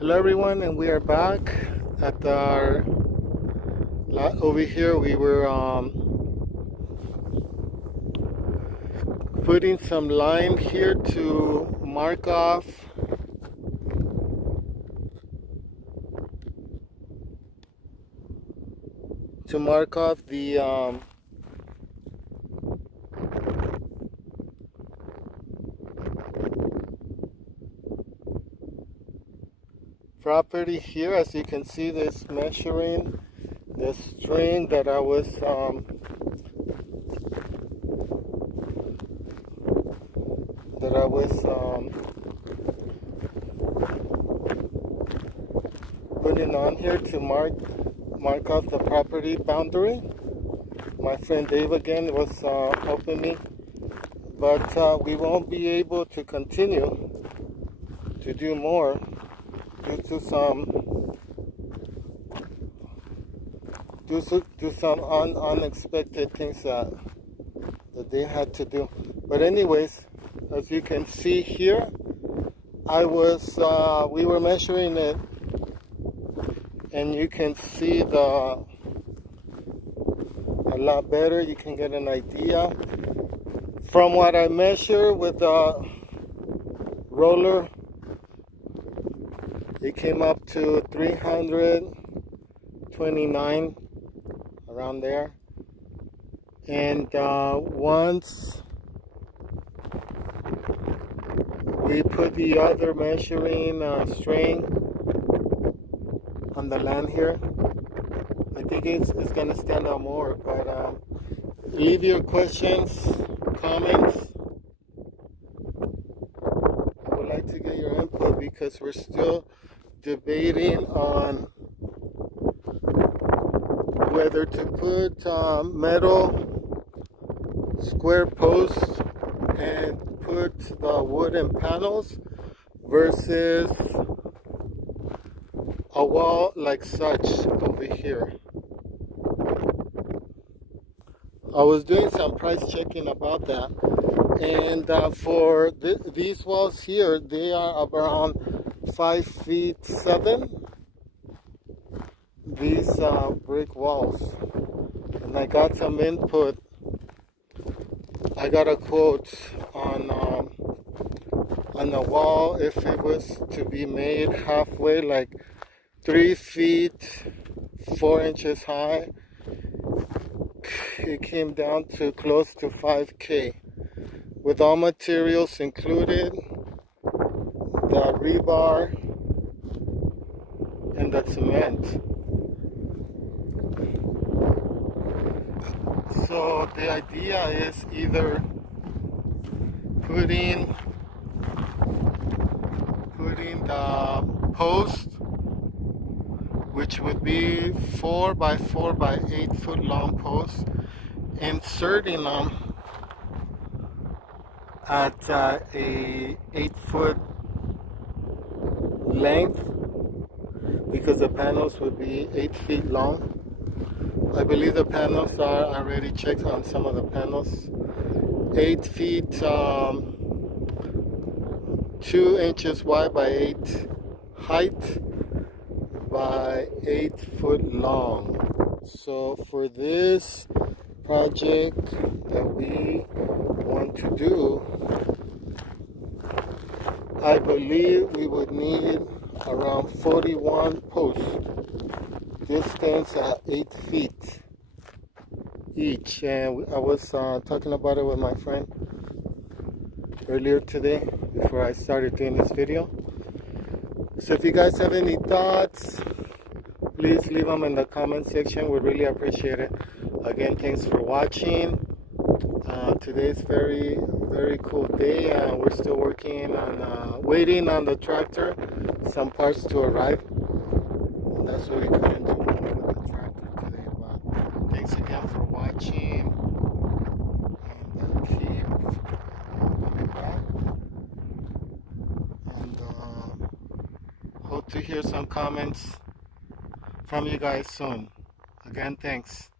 Hello everyone, and we are back at our over here. We were putting some line here to mark off the property here. As you can see, this measuring the string that I was putting on here to mark off the property boundary. My friend Dave again was helping me, but we won't be able to continue to do more due to some unexpected things that they had to do. But anyways, as you can see here, we were measuring it, and you can see a lot better. You can get an idea from what I measure with the roller. It came up to 329, around there. And once we put the other measuring string on the land here, I think it's going to stand out more. But leave your questions, comments. I would like to get your input because we're still debating on whether to put metal square posts and put the wooden panels versus a wall like such over here. I was doing some price checking about that, and for these walls here, they are around 5'7". These brick walls, and I got some input. I got a quote on the wall if it was to be made halfway, like 3 feet 4 inches high. It came down to close to $5,000 with all materials included, the rebar and the cement. So the idea is either putting the post, which would be 4 by 4 by 8 foot long posts, inserting them at a 8 foot length, because the panels would be 8 feet long. I believe the panels are, I already checked on some of the panels, 8 feet 2 inches wide by 8 height by 8 foot long. So for this project that we want to do, I believe we would need around 41 posts. This stands at 8 feet each, and I was talking about it with my friend earlier today before I started doing this video. So if you guys have any thoughts, please leave them in the comment section. We'd really appreciate it. Again, thanks for watching. Today's very, very cool day. We're still working on waiting on the tractor, some parts to arrive. And that's what we couldn't do with the tractor today. But thanks again for watching, and keep coming back. And hope to hear some comments from you guys soon. Again, thanks.